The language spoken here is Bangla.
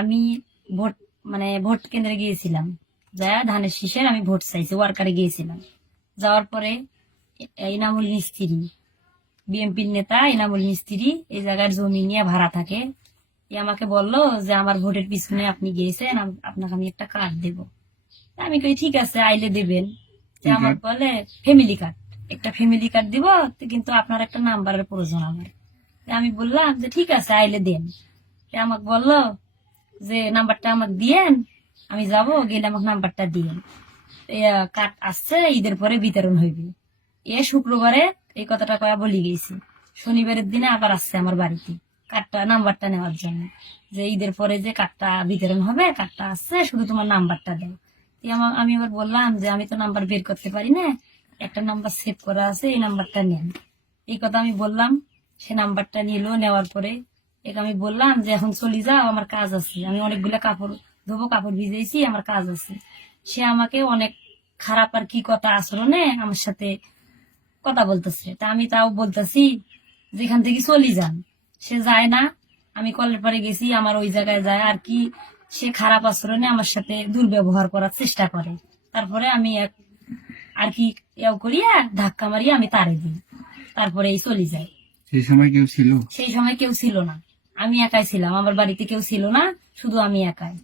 আমি ভোট ভোট কেন্দ্রে গিয়েছিলাম, যা ধানের শীষের আমি ভোট চাইছি, ওয়ার্কারে গিয়েছিলাম। যাওয়ার পরে ইনামুল মিস্ত্রি, বিএনপির নেতা ইনামুল মিস্ত্রি এই জায়গার জমি নিয়ে ভাড়া থাকে, আমাকে বললো যে আমার ভোটের পিছনে আপনি গিয়েছেন, আপনাকে আমি একটা কার্ড দেবো। আমি কই ঠিক আছে, আইলে দেবেন। আমার বলে ফ্যামিলি কার্ড, একটা ফ্যামিলি কার্ড দিব, কিন্তু আপনার একটা নাম্বারের প্রয়োজন আমার। আমি বললাম যে ঠিক আছে, আইলে দেন। আমাকে বললো যে নাম্বারটা আমাকে দিয়েন, আমি যাব, গেলে আমাকে নাম্বারটা দিয়েন। কার্ড আসছে, ঈদের পরে বিতরণ হইবে। শুক্রবারে এই কথাটা কয়া বলি গেছি, শনিবারের দিনে আবার আসছে আমার বাড়িতে কার্ডটা নাম্বারটা নেওয়ার জন্য, যে ঈদের পরে যে কার্ডটা বিতরণ হবে, কার্ডটা আসছে, শুধু তোমার নাম্বারটা দেয়। আমি আবার বললাম যে আমি তো নাম্বার বের করতে পারি না, একটা নাম্বার সেভ করা আছে, এই নাম্বারটা নেন। এই কথা আমি বললাম, সে নাম্বারটা নিল। নেওয়ার পরে আমি বললাম যে এখন চলে যাও, আমার কাজ আছে, আমি অনেকগুলো কাপড় ধোবো, কাপড় ভিজেছি, আমার কাজ আছে। সে আমাকে অনেক খারাপ আর কি কথা আচরণে আমার সাথে কথা বলতেছে। তা আমি তাও বলতেছি যেখান থেকে চলে যান। সে যায় না। আমি কলের পাড়ে গেছি, আমার ওই জায়গায় যায় আর কি, সে খারাপ আচরণে আমার সাথে দুর্ব্যবহার করার চেষ্টা করে। তারপরে আমি আর কি করিয়া ধাক্কা মারিয়া আমি তারে দিই, তারপরে এই চলে যায়। সেই সময় কেউ ছিল? সেই সময় কেউ ছিল না, আমি একাই ছিলাম, আমার বাড়িতে কেউ ছিল না, শুধু আমি একাই।